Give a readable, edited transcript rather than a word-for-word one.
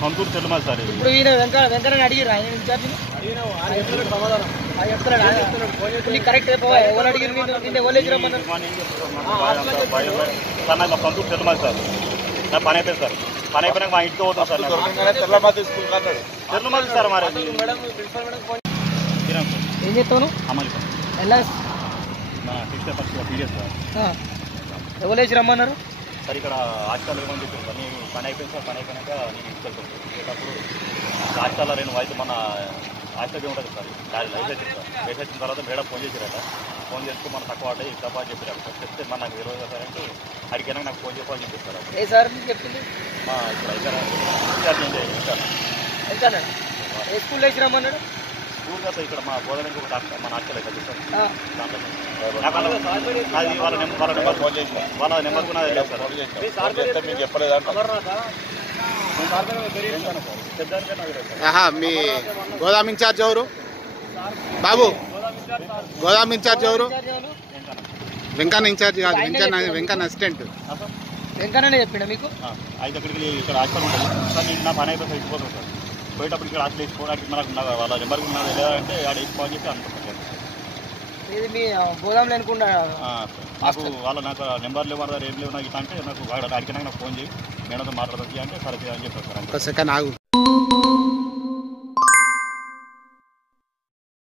సొంతూరు చెల్లమాలి సార్. ఇప్పుడు ఈయన వెంకన్న అడిగిరా ఆయన ఇన్ఛార్జ్ కరెక్ట్ ఎవరు అడిగిరు నిన్న ఎవరు రమ్మన్నారు సార్. నాకు సొంతూరు చెల్లమాలి సార్. నా పని అయిపోయింది సార్. పని అయిపోయినాక మా ఇంటికి పోతాం సార్. చెల్లమాలి సార్. మరి ఏం చెప్తాను అమలు సార్. ఎలా మన 60% పీరియడ్ సార్. ఎవరు వేసి రమ్మన్నారు సార్. ఇక్కడ హాస్టల్ ఏమని చెప్పారు సార్. నేను పని అయిపోయింది సార్. పని అయిపోయినాక నేను ఇంటికెళ్తాను. వెళ్ళేటప్పుడు హాస్టల్లో నేను అయితే మన హాస్టల్ ఉంటుంది సార్. లైఫ్ వచ్చింది సార్. లైఫ్ వచ్చిన తర్వాత మేడం ఫోన్ చేసిరట. ఫోన్ చేస్తే మన తక్కువ పడ్డాయి తప్ప చెప్పారు సార్. చెప్తే మన నాకు తెలియదు సార్ అంటే అడిగినా నాకు ఫోన్ చెప్పాలని చెప్పారు సార్. ఏ సార్ చెప్పింది మా ఇక్కడ ఇంకా ఏ స్కూల్ వేసి రమ్మన్నాడు స్కూల్ కదా ఇక్కడ మా బోధనకి ఒక మన హాస్టల్ అవుతుంది సార్. అది వాళ్ళ నెంబర్ ఫోన్ చేసిన వాళ్ళ నెంబర్ కూడా సార్. మీకు చెప్పలేదా మీ గోదాం ఇన్ఛార్జ్ ఎవరు బాబు? గోదాం ఇన్ఛార్జ్ ఎవరు? వెంకన్న ఇన్ఛార్జ్ కాదు, వెంకన్న అసిస్టెంట్. వెంకన్న చెప్పిండ మీకు? అయితే అక్కడికి ఇక్కడ హాస్టల్ ఉంటుంది సార్. నేను నా పని అయిపోయి ఇచ్చిపోతాను సార్. పోయేటప్పుడు ఇక్కడ హాస్టల్ వేసుకోవడానికి మనకు వాళ్ళ నెంబర్ ఉన్నది లేదా అంటే ఆడ వేసుకోవాలని చెప్పి అనుకుంటాను. ఇది మీ గోదాంలో అనుకుంటా నాకు వాళ్ళ నాకు నెంబర్ లేవు ఏం లేవు నాకు ఇట్లా అంటే నాకు అడిగినాక నాకు ఫోన్ చేయి మేడంతో మాట్లాడదు అంటే సరే అని చెప్పారు సార్. ఒక సెకండ్ ఆగు.